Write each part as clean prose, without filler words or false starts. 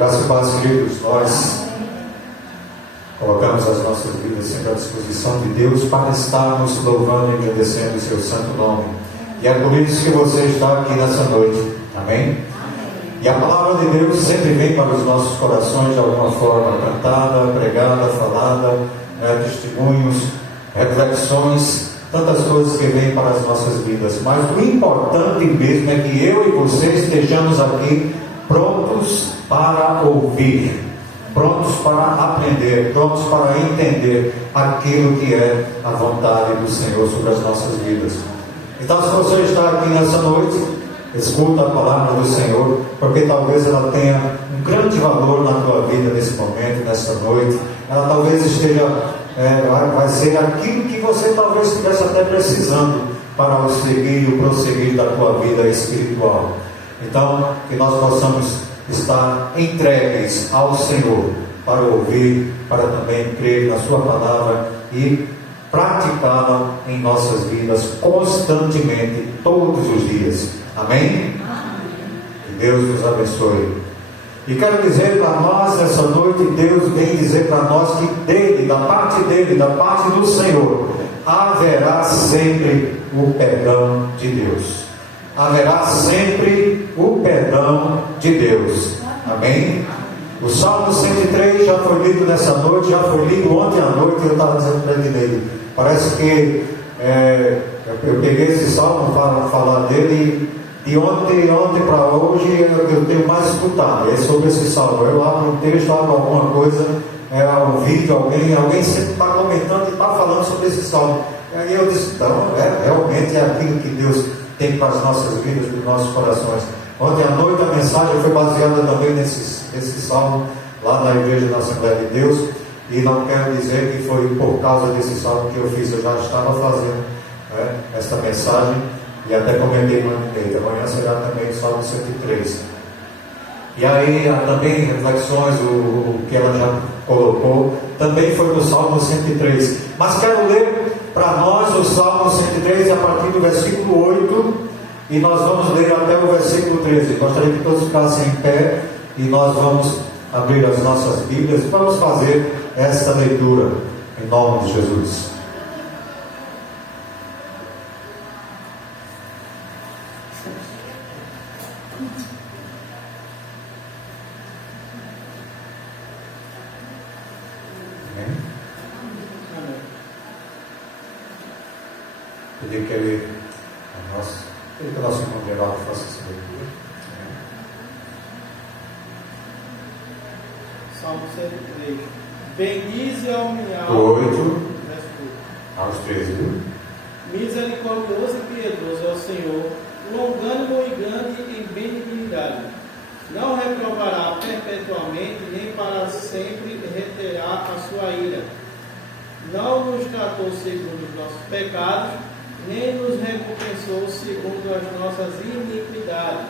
Graças e paz, queridos, nós colocamos as nossas vidas sempre à disposição de Deus para estarmos louvando e agradecendo o seu santo nome. E é por isso que você está aqui nessa noite. Amém? E a palavra de Deus sempre vem para os nossos corações de alguma forma, cantada, pregada, falada, testemunhos, reflexões, tantas coisas que vêm para as nossas vidas. Mas o importante mesmo é que eu e você estejamos aqui prontos para ouvir, prontos para aprender, prontos para entender aquilo que é a vontade do Senhor sobre as nossas vidas. Então, se você está aqui nessa noite, escuta a palavra do Senhor, porque talvez ela tenha um grande valor na tua vida nesse momento, nessa noite. Ela talvez esteja, vai ser aquilo que você talvez estivesse até precisando para o seguir e o prosseguir da tua vida espiritual. Então, que nós possamos estar entregues ao Senhor para ouvir, para também crer na sua palavra e praticá-la em nossas vidas constantemente, todos os dias. Amém? Que Deus nos abençoe. E quero dizer para nós nessa noite, Deus vem dizer para nós que dele, da parte do Senhor, haverá sempre o perdão de Deus. Haverá sempre o perdão de Deus. Amém? O Salmo 103 já foi lido nessa noite, já foi lido ontem à noite. Eu estava dizendo para ele, parece que eu peguei esse salmo para falar dele, e ontem para hoje eu tenho mais escutado. É sobre esse salmo. Eu abro um texto, abro alguma coisa, um vídeo, alguém sempre está comentando e está falando sobre esse salmo. E aí eu disse, então, realmente é aquilo que Deus tem para as nossas vidas, para os nossos corações. Ontem à noite a mensagem foi baseada também nesse salmo, lá na igreja da Assembleia de Deus. E não quero dizer que foi por causa desse salmo que eu fiz, eu já estava fazendo esta mensagem, e até comentei no e-mail. Amanhã será também o Salmo 103. E aí há também reflexões, o que ela já colocou, também foi no Salmo 103. Mas quero ler para nós o Salmo 103 a partir do versículo 8, e nós vamos ler até o versículo 13. Gostaria que todos ficassem em pé, e nós vamos abrir as nossas Bíblias e vamos fazer esta leitura em nome de Jesus. Pedir que o nosso irmão Geraldo faça essa leitura. Salmo 103. Bendize ao minha do alma. 8 aos 13. Misericordioso e piedoso é o Senhor, longânimo e grande em benignidade. Não reprovará perpetuamente, nem para sempre reterá a sua ira. Não nos tratou segundo os nossos pecados, nem nos recompensou segundo as nossas iniquidades.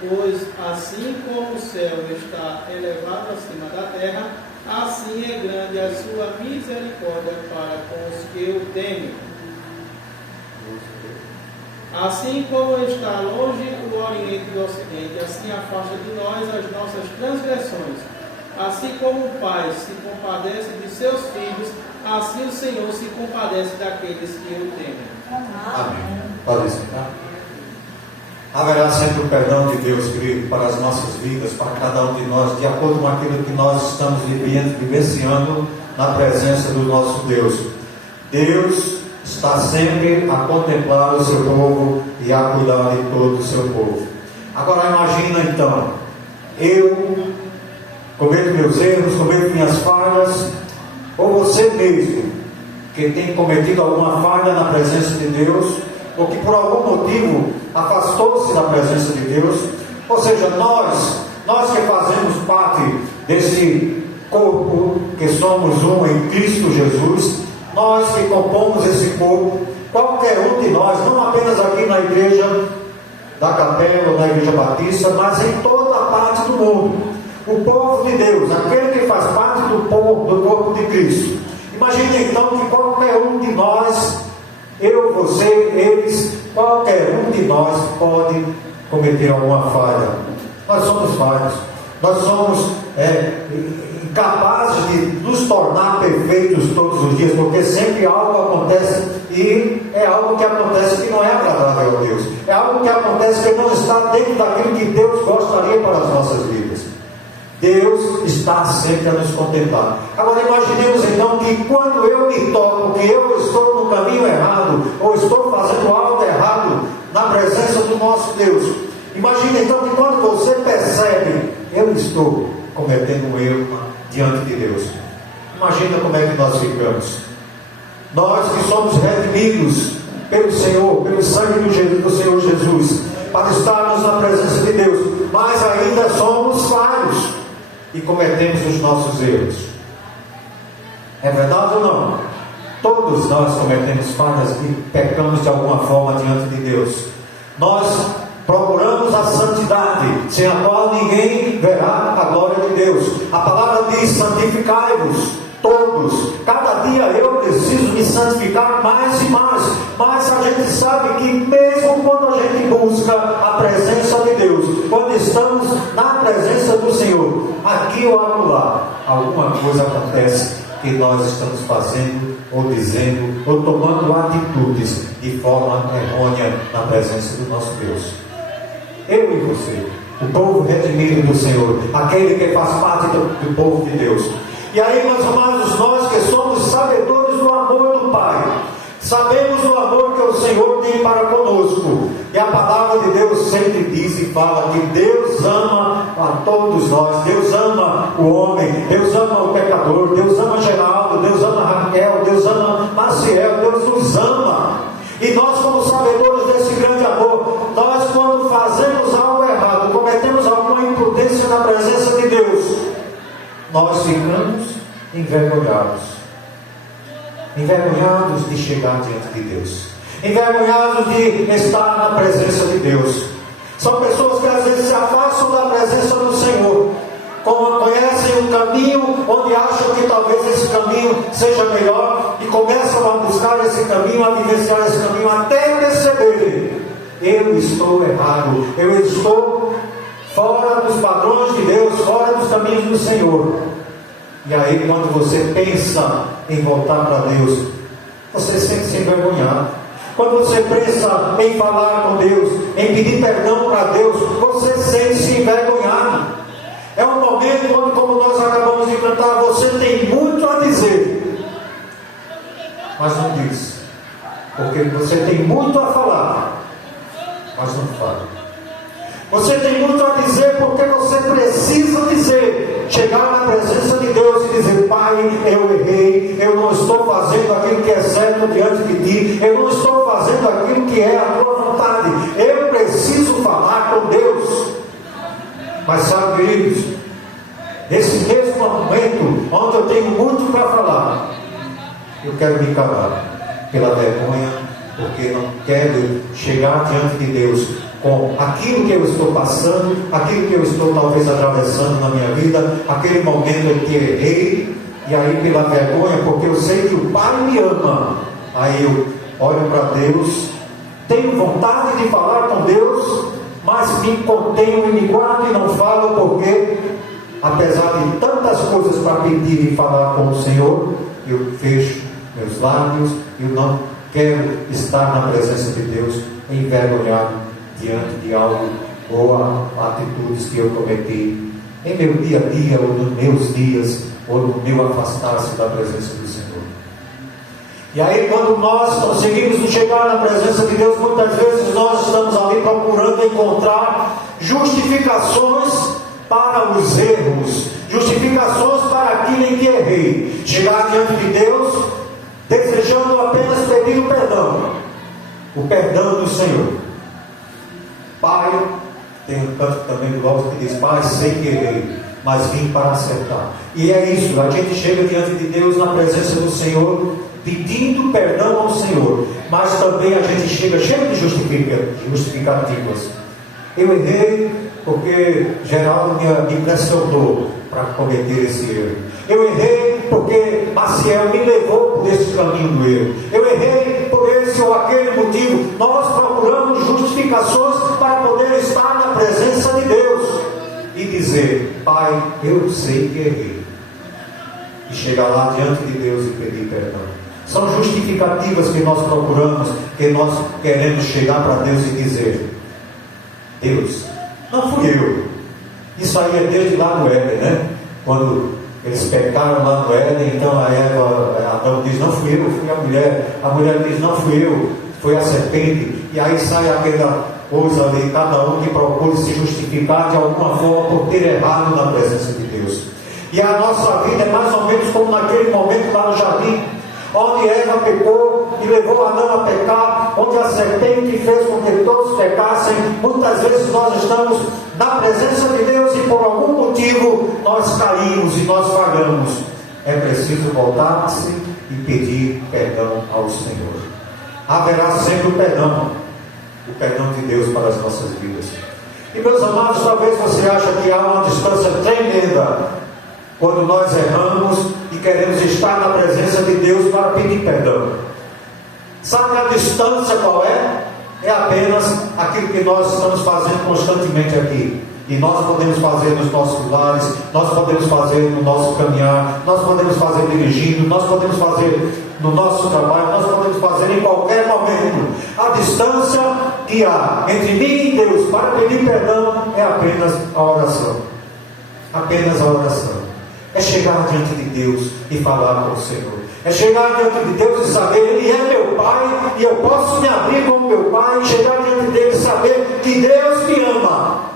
Pois assim como o céu está elevado acima da terra, assim é grande a sua misericórdia para com os que o temem. Assim como está longe o Oriente do Ocidente, assim afasta de nós as nossas transgressões. Assim como o Pai se compadece de seus filhos, assim o Senhor se compadece daqueles que o temem. Amém. Pode sentar. Haverá sempre o perdão de Deus, querido, para as nossas vidas, para cada um de nós, de acordo com aquilo que nós estamos vivenciando na presença do nosso Deus. Deus está sempre a contemplar o seu povo e a cuidar de todo o seu povo. Agora imagina então, eu cometo meus erros, cometo minhas falhas, ou você mesmo, que tem cometido alguma falha na presença de Deus, ou que por algum motivo afastou-se da presença de Deus, ou seja, nós que fazemos parte desse corpo, que somos um em Cristo Jesus, nós que compomos esse corpo, qualquer um de nós, não apenas aqui na igreja da Capela ou na igreja Batista, mas em toda a parte do mundo, o povo de Deus, aquele que faz parte do corpo de Cristo. Imagine então que qualquer um de nós, eu, você, eles, qualquer um de nós pode cometer alguma falha. Nós somos falhos. Nós somos incapazes de nos tornar perfeitos todos os dias, porque sempre algo acontece, e é algo que acontece que não é agradável a Deus, é algo que acontece que não está dentro daquilo que Deus gostaria para as nossas vidas. Deus está sempre a nos contentar. Agora imaginemos então que quando eu me toco que eu estou no caminho errado, ou estou fazendo algo errado na presença do nosso Deus. Imagine então que quando você percebe, eu estou cometendo um erro diante de Deus. Imagina como é que nós ficamos. Nós que somos redimidos pelo Senhor, pelo sangue do Senhor Jesus, para estarmos na presença de Deus, mas ainda somos falhos e cometemos os nossos erros. É verdade ou não? Todos nós cometemos falhas e pecamos de alguma forma diante de Deus. Nós procuramos a santidade, sem a qual ninguém verá a glória de Deus. A palavra diz: santificai-vos todos. Cada dia eu preciso me santificar mais e mais. Mas a gente sabe que mesmo quando a gente busca a presença de Deus, quando estamos na presença do Senhor, aqui ou acolá, alguma coisa acontece que nós estamos fazendo, ou dizendo, ou tomando atitudes de forma errônea na presença do nosso Deus. Eu e você, o povo redimido do Senhor, aquele que faz parte do povo de Deus. E aí, meus amados, nós que somos sabedores do amor do Pai, sabemos o amor que o Senhor tem para conosco, e a palavra de Deus sempre diz e fala que Deus ama a todos nós. Deus ama o homem, Deus ama o pecador, Deus ama Geraldo, Deus ama Raquel, Deus ama Maciel, Deus nos ama. E nós, como sabedores desse grande amor, nós quando fazemos algo errado, cometemos alguma imprudência na presença de Deus, nós ficamos envergonhados de chegar diante de Deus, envergonhados de estar na presença de Deus. São pessoas que às vezes se afastam da presença do Senhor, como conhecem um caminho onde acham que talvez esse caminho seja melhor, e começam a buscar esse caminho, a vivenciar esse caminho, até perceberem: eu estou errado, eu estou fora dos padrões de Deus, fora dos caminhos do Senhor. E aí, quando você pensa em voltar para Deus, você sente-se envergonhado. Quando você pensa em falar com Deus, em pedir perdão para Deus, você sente-se envergonhado. É um momento onde, como nós acabamos de cantar, você tem muito a dizer, mas não diz, porque você tem muito a falar, mas não fala. Você tem muito a dizer porque você precisa dizer, chegar na presença de Deus e dizer: Pai, eu errei, eu não estou fazendo aquilo que é certo diante de Ti, eu não estou fazendo aquilo que é a Tua vontade, eu preciso falar com Deus. Mas sabe, queridos, nesse mesmo momento onde eu tenho muito para falar, eu quero me calar pela vergonha, porque não quero chegar diante de Deus com aquilo que eu estou passando, aquilo que eu estou talvez atravessando na minha vida, aquele momento em que errei, e aí pela vergonha, porque eu sei que o Pai me ama, aí eu olho para Deus, tenho vontade de falar com Deus, mas me contenho e me guardo e não falo, porque apesar de tantas coisas para pedir e falar com o Senhor, eu fecho meus lábios, eu não quero estar na presença de Deus envergonhado diante de algo ou atitudes que eu cometi em meu dia a dia, ou nos meus dias, ou no meu afastar-se da presença do Senhor. E aí, quando nós conseguimos chegar na presença de Deus, muitas vezes nós estamos ali procurando encontrar justificações para os erros, justificações para aquilo em que errei. Chegar diante de Deus desejando apenas pedir o perdão do Senhor. Pai, tem um canto também do Lógico que diz: Pai, sei que errei, mas vim para acertar. E é isso, a gente chega diante de Deus na presença do Senhor, pedindo perdão ao Senhor, mas também a gente chega cheio de justificativas. Eu errei porque Geraldo me pressionou para cometer esse erro. Eu errei porque Maciel me levou por esse caminho do erro. Eu errei por esse ou aquele motivo. Nós procuramos justificações para poder estar na presença de Deus e dizer: Pai, eu sei que errei. E chegar lá diante de Deus e pedir perdão. São justificativas que nós procuramos, que nós queremos chegar para Deus e dizer: Deus, não fui eu. Isso aí é desde lá no Éden, né? Quando eles pecaram lá no Éden, então Adão diz: não fui eu, fui a mulher diz: não fui eu, foi a serpente. E aí sai aquela coisa ali, cada um que procura se justificar de alguma forma por ter errado na presença de Deus. E a nossa vida é mais ou menos como naquele momento lá no jardim, onde Eva pecou e levou Adão a pecar, onde a serpente fez com que todos pecassem. Muitas vezes nós estamos na presença de Deus e por algum motivo nós caímos e nós falhamos. É preciso voltar-se e pedir perdão ao Senhor. Haverá sempre o perdão de Deus para as nossas vidas. E meus amados, talvez você ache que há uma distância tremenda quando nós erramos e queremos estar na presença de Deus para pedir perdão. Sabe a distância qual é? É apenas aquilo que nós estamos fazendo constantemente aqui. E nós podemos fazer nos nossos lares, nós podemos fazer no nosso caminhar, nós podemos fazer dirigindo, nós podemos fazer no nosso trabalho, nós podemos fazer em qualquer momento. A distância que há entre mim e Deus para pedir perdão é apenas a oração. Apenas a oração. É chegar diante de Deus e falar com o Senhor. É chegar diante de Deus e saber: Ele é meu Pai, e eu posso me abrir como meu Pai, e chegar diante dele e saber que Deus me ama.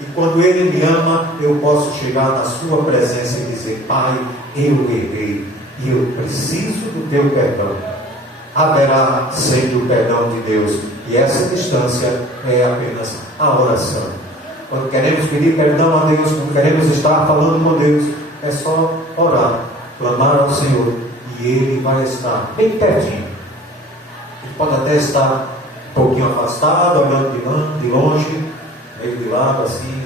E quando Ele me ama, eu posso chegar na sua presença e dizer: Pai, eu errei, e eu preciso do teu perdão. Haverá sempre o perdão de Deus, e essa distância é apenas a oração. Quando queremos pedir perdão a Deus, quando queremos estar falando com Deus, é só orar, clamar ao Senhor, e Ele vai estar bem pertinho. Ele pode até estar um pouquinho afastado, olhando de longe, meio de lado assim.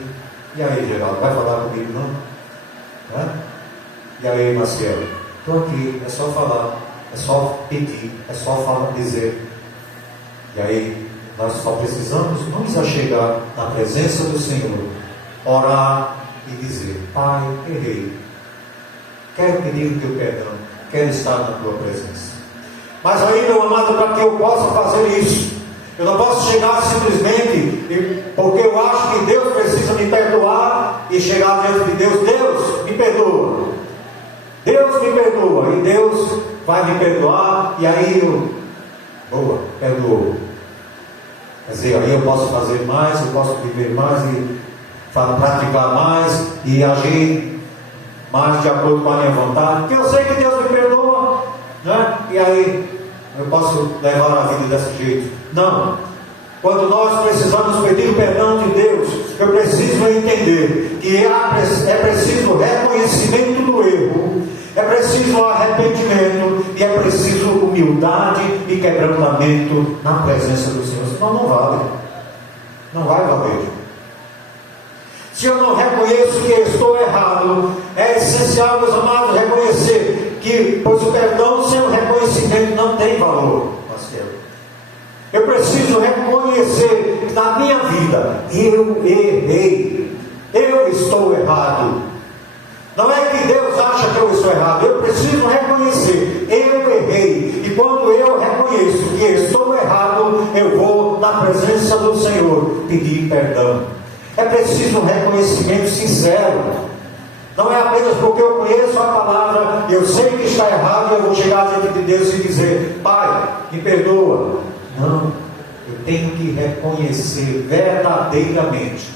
E aí, Geraldo, vai falar comigo não? Né? E aí, Marcelo, estou aqui, é só falar, é só pedir, é só falar, dizer. E aí, nós só precisamos nos achegar na presença do Senhor, orar e dizer: Pai, errei, quero pedir o teu perdão, quero estar na tua presença. Mas aí, meu amado, para que eu possa fazer isso, eu não posso chegar simplesmente porque eu acho que Deus precisa me perdoar e chegar diante de Deus: Deus, me perdoa. Deus me perdoa. E Deus vai me perdoar. E aí boa, perdoa. Quer dizer, aí eu posso fazer mais, eu posso viver mais e praticar mais e agir mais de acordo com a minha vontade, porque eu sei que Deus me perdoa, né? E aí eu posso levar a vida desse jeito. Não. Quando nós precisamos pedir o perdão de Deus, eu preciso entender que é preciso reconhecimento do erro, é preciso arrependimento e é preciso humildade e quebrantamento na presença do Senhor. Senão não vale. Não vai valer. Se eu não reconheço que estou errado, é essencial, meus amados, reconhecer que, pois o perdão sem o reconhecimento não tem valor, Marcelo. Eu preciso reconhecer que na minha vida eu errei, eu estou errado. Não é que Deus acha que eu estou errado, eu preciso reconhecer, eu errei. E quando eu reconheço que estou errado, eu vou na presença do Senhor pedir perdão. É preciso um reconhecimento sincero. Não é apenas porque eu conheço a palavra, eu sei que está errado, eu vou chegar diante de Deus e dizer: Pai, me perdoa. Não, eu tenho que reconhecer verdadeiramente: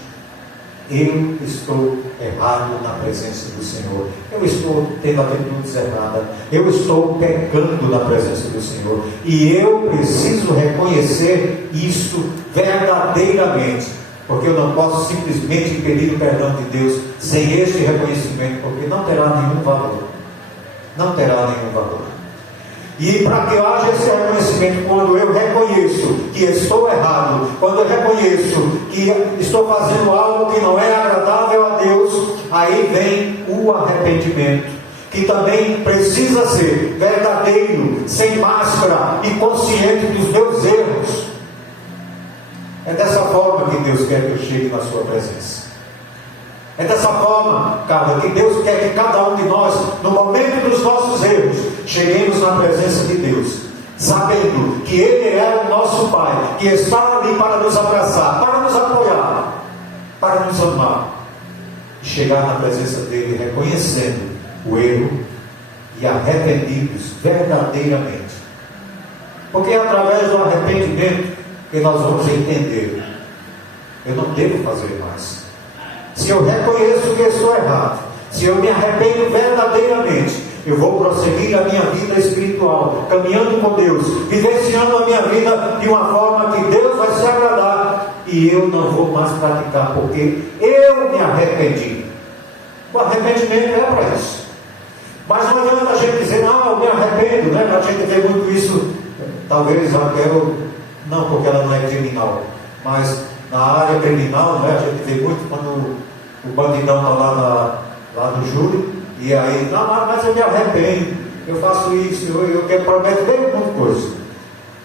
eu estou errado na presença do Senhor, eu estou tendo atitudes erradas, eu estou pecando na presença do Senhor, e eu preciso reconhecer isso verdadeiramente, porque eu não posso simplesmente pedir o perdão de Deus sem este reconhecimento, porque não terá nenhum valor. Não terá nenhum valor. E para que haja esse reconhecimento, quando eu reconheço que estou errado, quando eu reconheço que estou fazendo algo que não é agradável a Deus, aí vem o arrependimento, que também precisa ser verdadeiro, sem máscara e consciente dos meus erros. É dessa forma que Deus quer que eu chegue na sua presença. É dessa forma, Carla, que Deus quer que cada um de nós, no momento dos nossos erros, cheguemos na presença de Deus, sabendo que Ele é o nosso Pai, que está ali para nos abraçar, para nos apoiar, para nos amar, e chegar na presença dEle reconhecendo o erro e arrependidos verdadeiramente. Porque é através do arrependimento que nós vamos entender: eu não devo fazer mais. Se eu reconheço que estou errado, se eu me arrependo verdadeiramente, eu vou prosseguir a minha vida espiritual, caminhando com Deus, vivenciando a minha vida de uma forma que Deus vai se agradar, e eu não vou mais praticar, porque eu me arrependi. O arrependimento é para isso. Mas não adianta a gente dizer: não, eu me arrependo, né? A gente vê muito isso, talvez Raquel, não, porque ela não é criminal, mas na área criminal, né, a gente vê muito quando o bandidão está lá no júri, e aí, não, mas eu me arrependo, eu faço isso, eu prometo bem um monte de coisa,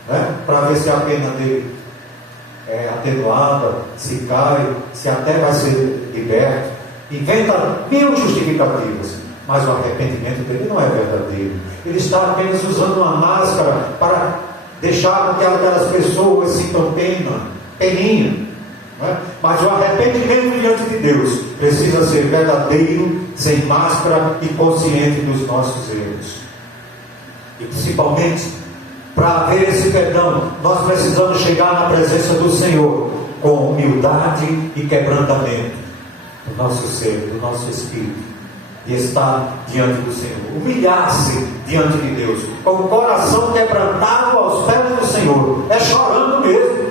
né, para ver se a pena dele é atenuada, se cai, se até vai ser liberto, inventa mil justificativas, mas o arrependimento dele não é verdadeiro. Ele está apenas usando uma máscara para deixar com que aquelas pessoas sintam peninha. Mas o arrependimento diante de Deus precisa ser verdadeiro, sem máscara e consciente dos nossos erros. E principalmente, para haver esse perdão, nós precisamos chegar na presença do Senhor com humildade e quebrantamento do nosso ser, do nosso espírito, e estar diante do Senhor, humilhar-se diante de Deus, com o coração quebrantado aos pés do Senhor, é chorando mesmo.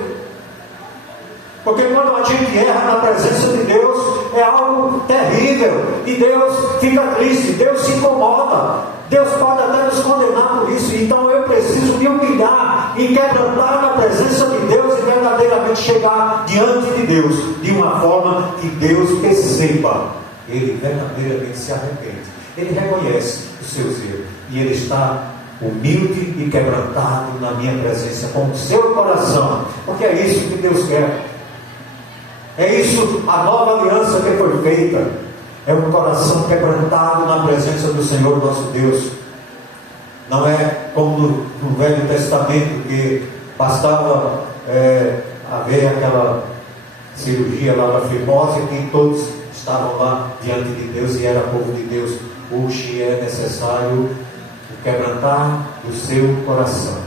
Porque quando a gente erra na presença de Deus, é algo terrível, e Deus fica triste, Deus se incomoda, Deus pode até nos condenar por isso. Então eu preciso me humilhar e quebrantar na presença de Deus, e verdadeiramente chegar diante de Deus de uma forma que Deus perceba, ele verdadeiramente se arrepende, ele reconhece os seus erros, e ele está humilde e quebrantado na minha presença, com o seu coração, porque é isso que Deus quer. É isso, a nova aliança que foi feita, é um coração quebrantado na presença do Senhor nosso Deus. Não é como no Velho Testamento, que bastava haver aquela cirurgia lá na Fimose, que todos estavam lá diante de Deus e era povo de Deus. Hoje é necessário o quebrantar do seu coração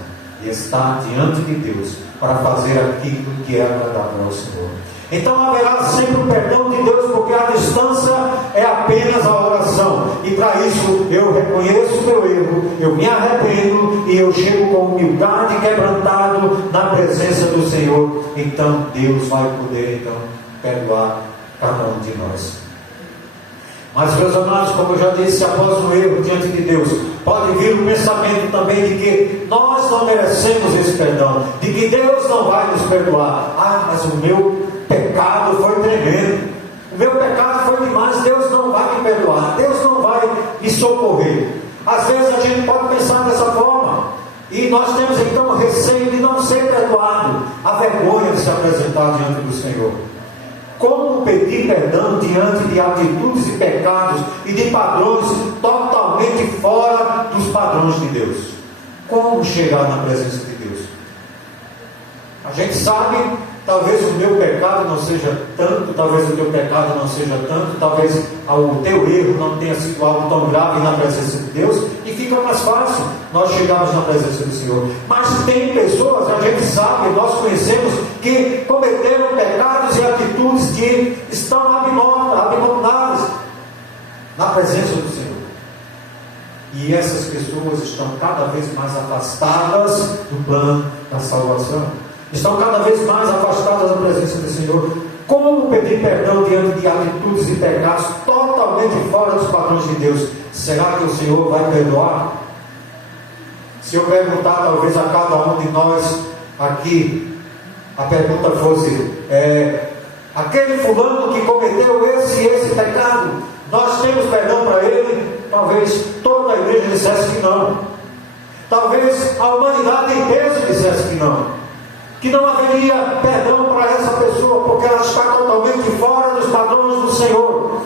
e estar diante de Deus para fazer aquilo que é agradável ao Senhor. Então haverá sempre o perdão de Deus, porque a distância é apenas a oração, e para isso eu reconheço o meu erro, eu me arrependo e eu chego com humildade e quebrantado na presença do Senhor. Então Deus vai poder perdoar cada um de nós. Mas, meus amados, como eu já disse, após um erro diante de Deus, pode vir o pensamento também de que nós não merecemos esse perdão, de que Deus não vai nos perdoar. Mas o meu pecado foi tremendo, o meu pecado foi demais, Deus não vai me perdoar, Deus não vai me socorrer. Às vezes a gente pode pensar dessa forma, e nós temos então receio de não ser perdoado, a vergonha de se apresentar diante do Senhor. Como pedir perdão diante de atitudes e pecados e de padrões totalmente fora dos padrões de Deus? Como chegar na presença de Deus? A gente sabe, talvez o meu pecado não seja tanto, talvez o teu pecado não seja tanto, talvez o teu erro não tenha sido algo tão grave na presença de Deus, e fica mais fácil nós chegarmos na presença do Senhor. Mas tem pessoas, a gente sabe, nós conhecemos, que cometeram pecados e atitudes que estão abomináveis na presença do Senhor, e essas pessoas estão cada vez mais afastadas do plano da salvação, estão cada vez mais afastadas da presença do Senhor. Como pedir perdão diante de atitudes e pecados totalmente fora dos padrões de Deus? Será que o Senhor vai perdoar? Se eu perguntar talvez a cada um de nós aqui, a pergunta fosse: aquele fulano que cometeu esse e esse pecado, nós temos perdão para ele? Talvez toda a igreja dissesse que não. Talvez a humanidade em peso dissesse que não haveria perdão para essa pessoa, porque ela está totalmente fora dos padrões do Senhor.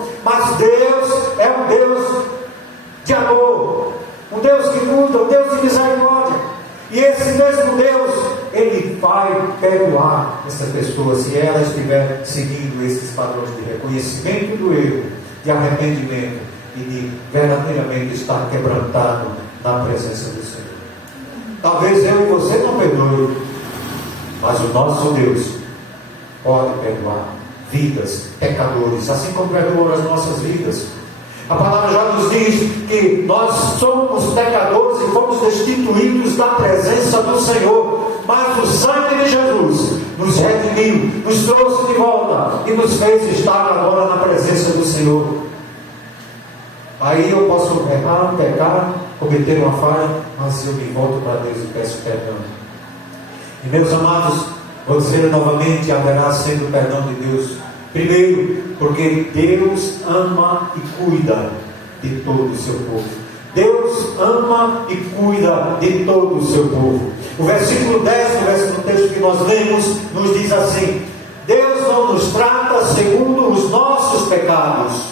perdoar essa pessoa se ela estiver seguindo esses padrões de reconhecimento do erro, de arrependimento e de verdadeiramente estar quebrantado na presença do Senhor. Talvez eu e você não perdoe, mas o nosso Deus pode perdoar vidas, pecadores, assim como perdoou as nossas vidas. A palavra já nos diz que nós somos pecadores e fomos destituídos da presença do Senhor, mas o sangue de Jesus nos redimiu, nos trouxe de volta e nos fez estar agora na presença do Senhor. Aí eu posso errar, pecar, cometer uma falha, mas eu me volto para Deus e peço perdão. E meus amados, vou dizer novamente, haverá sempre o perdão de Deus. Primeiro, porque Deus ama e cuida de todo o seu povo. Deus ama e cuida de todo o seu povo. O versículo 10, no texto que nós lemos, nos diz assim: Deus não nos trata segundo os nossos pecados,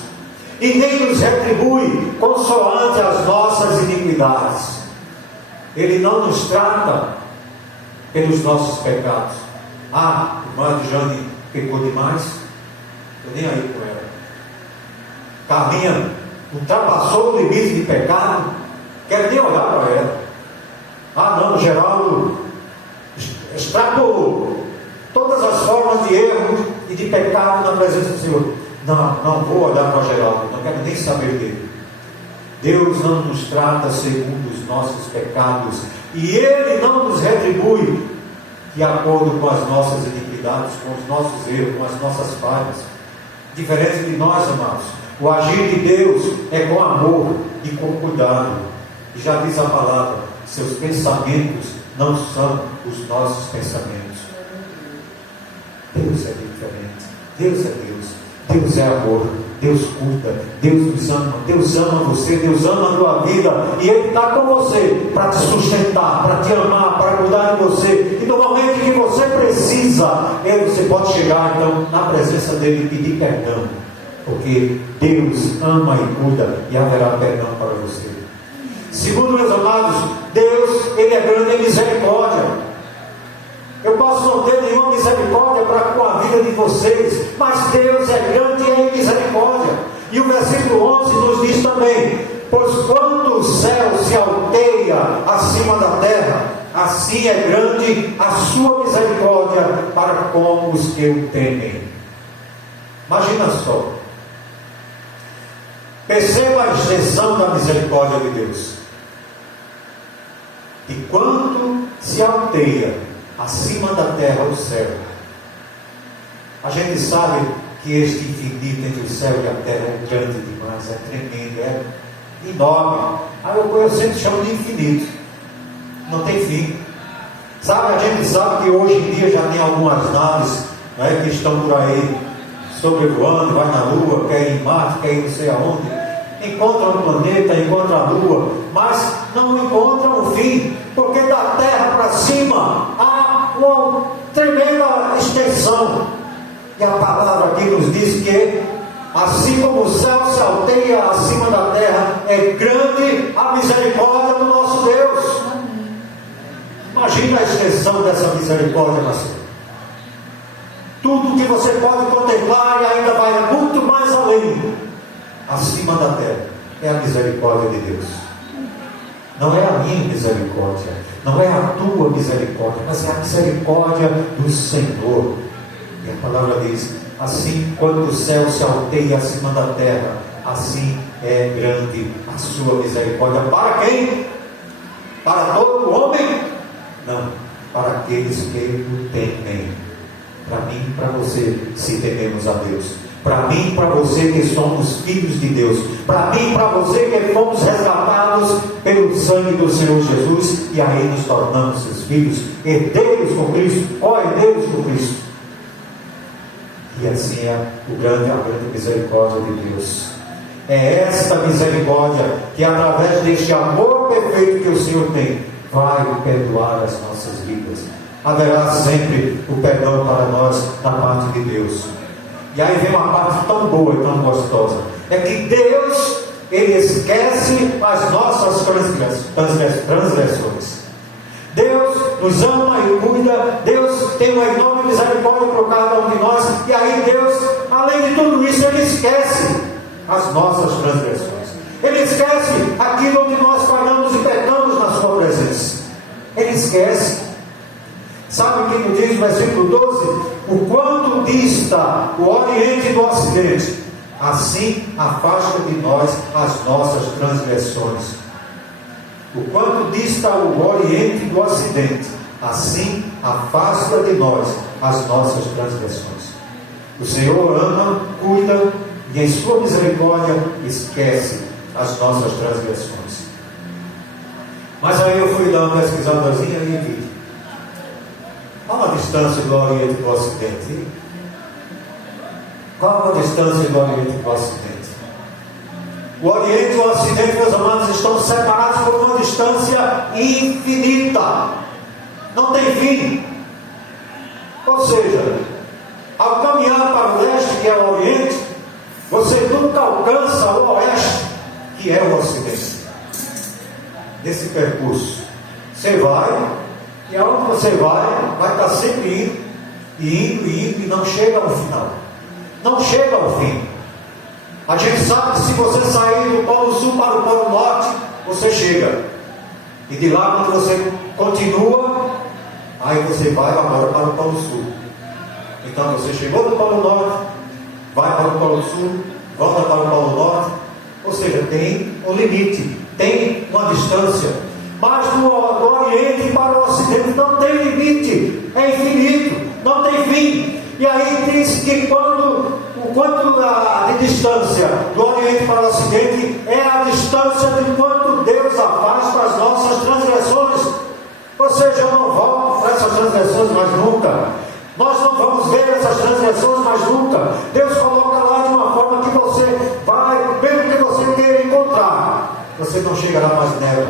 e nem nos retribui consoante as nossas iniquidades. Ele não nos trata pelos nossos pecados. Ah, a irmã Jane pecou demais, estou nem aí com ela. Carlinha ultrapassou o limite de pecado, quero nem olhar para ela. Ah não, Geraldo extrapolou todas as formas de erro e de pecado na presença do Senhor. Não vou olhar para Geraldo, não quero nem saber dele. Deus não nos trata segundo os nossos pecados, e Ele não nos retribui de acordo com as nossas iniquidades, com os nossos erros, com as nossas falhas. Diferente de nós, amados, o agir de Deus é com amor e com cuidado. E já diz a palavra: seus pensamentos não são os nossos pensamentos. Deus é diferente. Deus é Deus. Deus é amor. Deus cuida. Deus nos ama. Deus ama você. Deus ama a tua vida. E Ele está com você para te sustentar, para te amar, para cuidar de você. E no momento que você precisa, você pode chegar então na presença dEle e pedir perdão. Porque Deus ama e cuida, e haverá perdão para você. Segundo, meus amados, Deus, Ele é grande em misericórdia. Eu posso não ter nenhuma misericórdia para com a vida de vocês, mas Deus é grande em misericórdia. E o versículo 11 nos diz também: pois quando o céu se alteia acima da terra, assim é grande a sua misericórdia para com os que o temem. Imagina só, perceba a extensão da misericórdia de Deus. E quando se alteia acima da terra o céu, a gente sabe que este infinito entre o céu e a terra é grande demais, é tremendo, é enorme. Eu sempre chamo de infinito, não tem fim. Sabe, a gente sabe que hoje em dia já tem algumas naves, né, que estão por aí sobrevoando, vai na Lua, quer ir em Marte, quer ir não sei aonde, encontram o planeta, encontram a Lua, mas não encontram o fim, porque da terra para cima há uma tremenda extensão. E a palavra aqui nos diz que assim como o céu se alteia acima da terra, é grande a misericórdia do nosso Deus. Imagina a extensão dessa misericórdia na sua. Tudo que você pode contemplar e ainda vai muito mais além, acima da terra, é a misericórdia de Deus. Não é a minha misericórdia, não é a tua misericórdia, mas é a misericórdia do Senhor. E a palavra diz: assim, quando o céu se alteia acima da terra, assim é grande a sua misericórdia. Para quem? Para todo homem? Não, para aqueles que o temem. Para mim e para você, se tememos a Deus. Para mim e para você que somos filhos de Deus. Para mim e para você que fomos resgatados pelo sangue do Senhor Jesus, e aí nos tornamos seus filhos, herdeiros com Cristo, co-herdeiros com Cristo. E assim é a grande misericórdia de Deus. É esta misericórdia que, através deste amor perfeito que o Senhor tem, vai perdoar as nossas vidas. Haverá sempre o perdão para nós da parte de Deus. E aí vem uma parte tão boa e tão gostosa: é que Deus, Ele esquece as nossas transgressões. Deus nos ama e cuida, Deus tem uma enorme misericórdia por cada um de nós, e aí Deus, além de tudo isso, Ele esquece as nossas transgressões, Ele esquece aquilo onde nós falhamos e pecamos na sua presença, Ele esquece. Sabe o que nos diz o versículo 12? O quanto dista o Oriente do Ocidente, assim afasta de nós as nossas transgressões. O quanto dista o Oriente do Ocidente, assim afasta de nós as nossas transgressões. O Senhor ama, cuida e em sua misericórdia esquece as nossas transgressões. Mas aí eu fui dar uma pesquisadazinha e vi. Qual a distância do Oriente do Ocidente? Qual a distância do Oriente do Ocidente? O Oriente e o Ocidente, meus amados, estão separados por uma distância infinita. Não tem fim. Ou seja, ao caminhar para o leste, que é o Oriente, você nunca alcança o oeste, que é o Ocidente. Nesse percurso, você vai, e aonde você vai estar sempre indo e não chega ao final. Não chega ao fim. A gente sabe que se você sair do Polo Sul para o Polo Norte, você chega. E de lá, quando você continua, aí você vai agora para o Polo Sul. Então você chegou no Polo Norte, vai para o Polo Sul, volta para o Polo Norte. Ou seja, tem um limite, tem uma distância. Mas do Oriente para o Ocidente não tem limite, é infinito, não tem fim. E aí diz que o quanto de distância do Oriente para o Ocidente é a distância de quanto Deus afasta as nossas transgressões. Ou seja, eu não volto para essas transgressões mais nunca. Nós não vamos ver essas transgressões mais nunca. Deus coloca lá de uma forma que você vai, mesmo que você queira encontrar, você não chegará mais nela.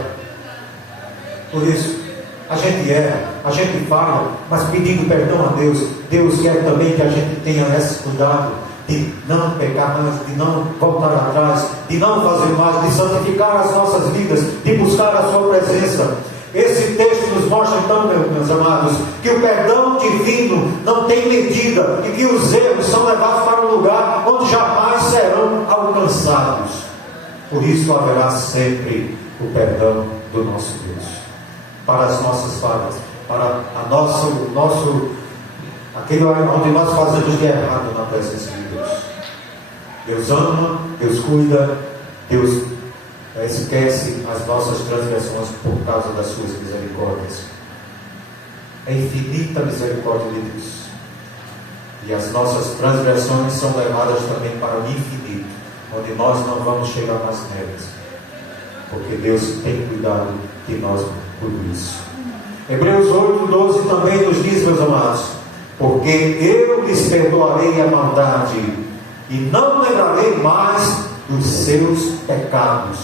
Por isso, a gente erra, a gente falha, mas pedindo perdão a Deus. Deus quer também que a gente tenha esse cuidado de não pecar mais, de não voltar atrás, de não fazer mais, de santificar as nossas vidas, de buscar a sua presença. Esse texto nos mostra então, meus amados, que o perdão divino não tem medida e que os erros são levados para um lugar onde jamais serão alcançados. Por isso haverá sempre o perdão do nosso Deus para as nossas falhas, para aquele onde nós fazemos de errado na presença de Deus. Deus ama, Deus cuida, Deus esquece as nossas transgressões por causa das suas misericórdias. É infinita a misericórdia de Deus. E as nossas transgressões são levadas também para o infinito, onde nós não vamos chegar mais nelas, porque Deus tem cuidado de nós por isso. Hebreus 8:12 também nos diz, meus amados, porque eu lhes perdoarei a maldade e não lembrarei mais dos seus pecados.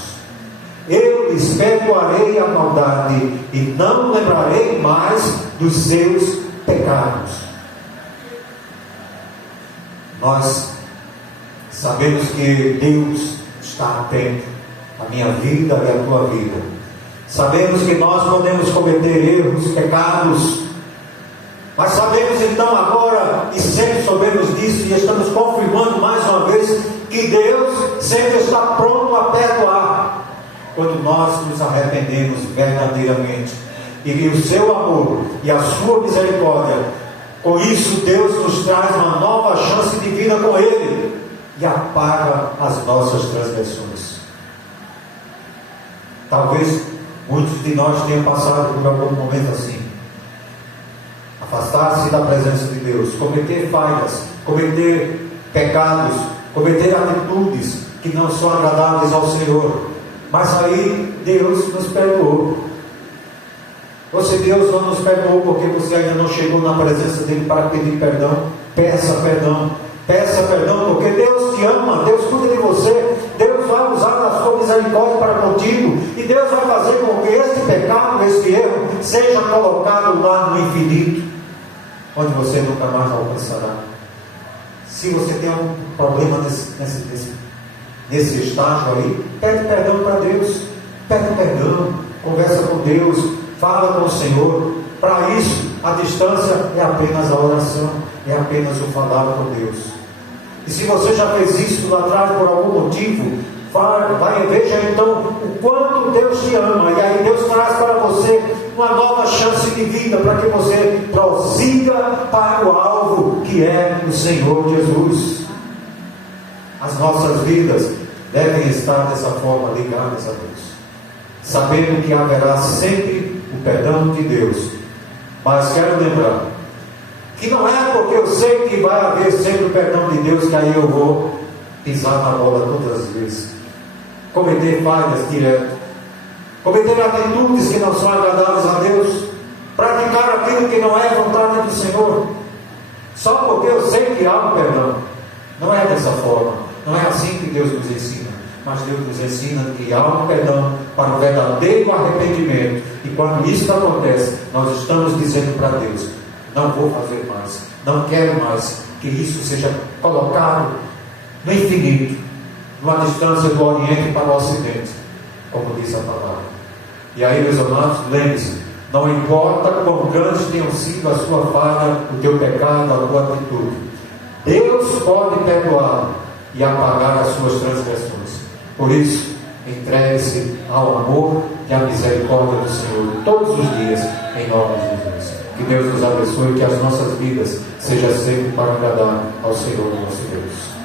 Eu lhes perdoarei a maldade e não lembrarei mais dos seus pecados. Nós sabemos que Deus está atento à minha vida e à tua vida. Sabemos que nós podemos cometer erros, pecados, mas sabemos então agora, e sempre soubemos disso, e estamos confirmando mais uma vez, que Deus sempre está pronto a perdoar, quando nós nos arrependemos verdadeiramente, e que o seu amor e a sua misericórdia, com isso Deus nos traz uma nova chance de vida com Ele, e apaga as nossas transgressões. Talvez muitos de nós tenham passado por algum momento assim, afastar-se da presença de Deus, cometer falhas, cometer pecados, cometer atitudes que não são agradáveis ao Senhor, mas aí Deus nos perdoou. Ou se Deus não nos perdoou porque você ainda não chegou na presença dele para pedir perdão, peça perdão, porque Deus te ama, Deus cuida de você, Deus vai usar a sua misericórdia para contigo, e Deus vai fazer com que este pecado, este erro, seja colocado lá no infinito, onde você nunca mais alcançará. Se você tem algum problema nesse estágio aí, pede perdão para Deus, pede perdão, conversa com Deus, fala com o Senhor, Para isso, a distância é apenas a oração, é apenas o falar com Deus. E se você já fez isso lá atrás por algum motivo, vai e veja então o quanto Deus te ama. E aí Deus traz para você uma nova chance de vida, para que você prossiga para o alvo, que é o Senhor Jesus. As nossas vidas devem estar dessa forma ligadas a Deus, sabendo que haverá sempre o perdão de Deus. Mas quero lembrar que não é porque eu sei que vai haver sempre o perdão de Deus que aí eu vou pisar na bola todas as vezes, cometer falhas direto, cometer atitudes que não são agradáveis a Deus, praticar aquilo que não é vontade do Senhor, só porque eu sei que há um perdão. Não é dessa forma, não é assim que Deus nos ensina. Mas Deus nos ensina que há um perdão para o verdadeiro arrependimento. E quando isso acontece, nós estamos dizendo para Deus: não vou fazer mais, não quero mais que isso seja colocado no infinito, numa distância do Oriente para o Ocidente, como diz a palavra. E aí, meus amados, lembre-se, não importa quão grandes tenham sido a sua falha, o teu pecado, a tua atitude, Deus pode perdoar e apagar as suas transgressões. Por isso, entregue-se ao amor e à misericórdia do Senhor todos os dias, em nome de Jesus. Que Deus nos abençoe e que as nossas vidas sejam sempre para agradar ao Senhor nosso Deus.